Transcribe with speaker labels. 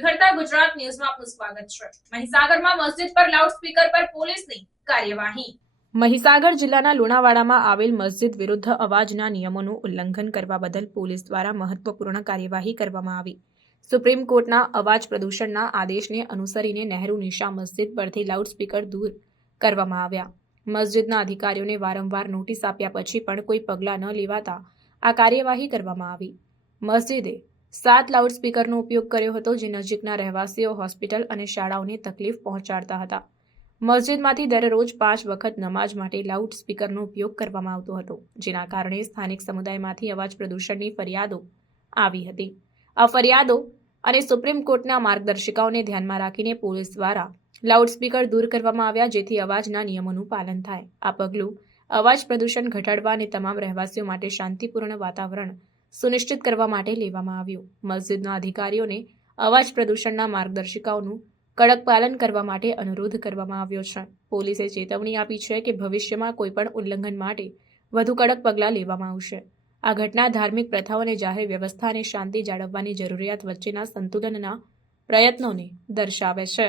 Speaker 1: ન્યૂઝમાં આપનું સ્વાગત છે. મહીસાગરમાં મસ્જિદ પર લાઉડસ્પીકર પર પોલીસની કાર્યવાહી. મહીસાગર જિલ્લાના લુણાવાડામાં આવેલ મસ્જિદ વિરુદ્ધ અવાજના નિયમોનું ઉલ્લંઘન કરવા બદલ પોલીસ દ્વારા મહત્વપૂર્ણ કાર્યવાહી કરવામાં આવી. સુપ્રીમ કોર્ટના અવાજ પ્રદૂષણના આદેશને અનુસરીને નહેરુ નિશા મસ્જિદ પરથી લાઉડસ્પીકર દૂર કરવામાં આવ્યા. મસ્જિદના અધિકારીઓને વારંવાર નોટિસ આપ્યા પછી પણ કોઈ પગલાં ન લેવાતા આ કાર્યવાહી કરવામાં આવી. મસ્જિદે સાત લાઉડસ્પીકરનો ઉપયોગ કર્યો હતો જે નજીકના રહેવાસીઓ, હોસ્પિટલ અને શાળાઓને તકલીફ પહોંચાડતા હતા. મસ્જિદમાંથી દરરોજ પાંચ વખત નમાજ માટે લાઉડ સ્પીકરનો ઉપયોગ કરવામાં આવતો હતો, જેના કારણે સ્થાનિક સમુદાયમાંથી અવાજ પ્રદૂષણની ફરિયાદો આવી હતી. આ ફરિયાદો અને સુપ્રીમ કોર્ટના માર્ગદર્શિકાઓને ધ્યાનમાં રાખીને પોલીસ દ્વારા લાઉડસ્પીકર દૂર કરવામાં આવ્યા, જેથી અવાજના નિયમોનું પાલન થાય. આ પગલું અવાજ પ્રદૂષણ ઘટાડવા અને તમામ રહેવાસીઓ માટે શાંતિપૂર્ણ વાતાવરણ સુનિશ્ચિત કરવા માટે લેવામાં આવ્યું. મસ્જિદના અધિકારીઓને અવાજ પ્રદૂષણના માર્ગદર્શિકાઓનું કડક પાલન કરવા માટે અનુરોધ કરવામાં આવ્યો છે. પોલીસે ચેતવણી આપી છે કે ભવિષ્યમાં કોઈપણ ઉલ્લંઘન માટે વધુ કડક પગલાં લેવામાં આવશે. આ ઘટના ધાર્મિક પ્રથાઓ અને જાહેર વ્યવસ્થા અને શાંતિ જાળવવાની જરૂરિયાત વચ્ચેના સંતુલનના પ્રયત્નોને દર્શાવે છે.